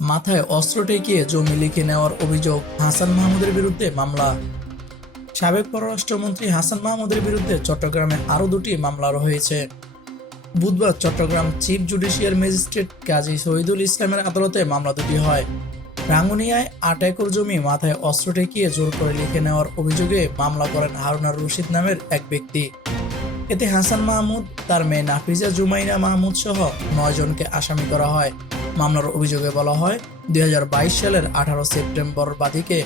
মাথায় অস্ত্র ঠেকিয়ে জমি লিখে নেওয়ার অভিযোগ হাসান মাহমুদের বিরুদ্ধে মামলা। সাবেক পররাষ্ট্রমন্ত্রী হাসান মাহমুদের বিরুদ্ধে চট্টগ্রামে আরও দুটি মামলা রয়েছে। বুধবার Chittagong chief judicial magistrate Kazi Shahidul ইসলামের আদালতে মামলা দুটি হয়। রাঙ্গুনিয়ায় আট একর জমি মাথায় অস্ত্র ঠেকিয়ে জোর করে লিখে নেওয়ার অভিযোগে মামলা করেন হারুনার রশিদ নামের এক ব্যক্তি। এতে হাসান মাহমুদ, তার মেয়ে নাফিজা জুমাইনা মাহমুদ সহ নয় জনকে আসামি করা হয়। মামলার অভিযোগে বলা হয়, দুই হাজার বাইশ সালের আঠারো সেপ্টেম্বর বাদীকে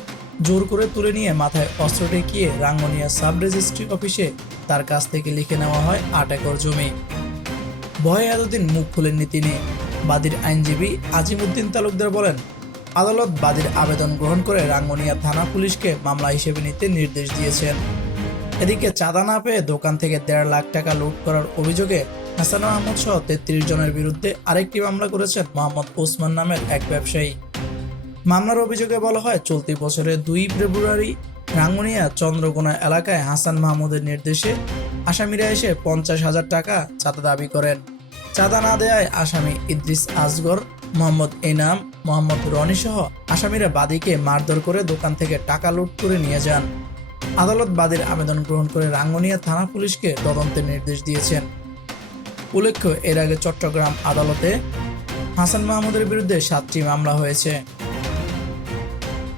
জোর করে তুলে নিয়ে মাথায় অস্ত্র ঠেকিয়ে রাঙ্গনিয়া সাব রেজিস্ট্রি অফিসে তার কাছ থেকে লিখে নেওয়া হয় আট একর জমি। ভয়ে এতদিন মুখ খুলেননি তিনি। বাদীর আইনজীবী আজিমুদ্দিন তালুকদার বলেন, আদালত বাদীর আবেদন গ্রহণ করে রাঙ্গনিয়া থানা পুলিশকে মামলা হিসেবে নিতে নির্দেশ দিয়েছেন। এদিকে চাঁদা না পেয়ে দোকান থেকে দেড় লাখ টাকা লুট করার অভিযোগে হাসান আহমদ সহ তেত্রিশ জনের বিরুদ্ধে আরেকটি মামলা করেছেন মোহাম্মদ ওসমান নামের এক ব্যবসায়ী। মামলার অভিযোগে বলা হয়, চলতি বছরের দুই ফেব্রুয়ারি রাঙ্গুনিয়া চন্দ্রকোনা এলাকায় হাসান মাহমুদের নির্দেশে আসামিরা এসে পঞ্চাশ হাজার টাকা চাঁদা দাবি করেন। চাঁদা না দেয়ায় আসামি ইদ্রিস আসগর, মোহাম্মদ এনাম, মোহাম্মদ রনি সহ আসামিরা বাদীকে মারধর করে দোকান থেকে টাকা লুট করে নিয়ে যান। আদালত বাদীর আবেদন গ্রহণ করে রাঙ্গুনিয়া থানা পুলিশকে তদন্তের নির্দেশ দিয়েছেন। উল্লেখ্য, এর আগে চট্টগ্রাম আদালতে হাসান মাহমুদের বিরুদ্ধে সাতটি মামলা হয়েছে।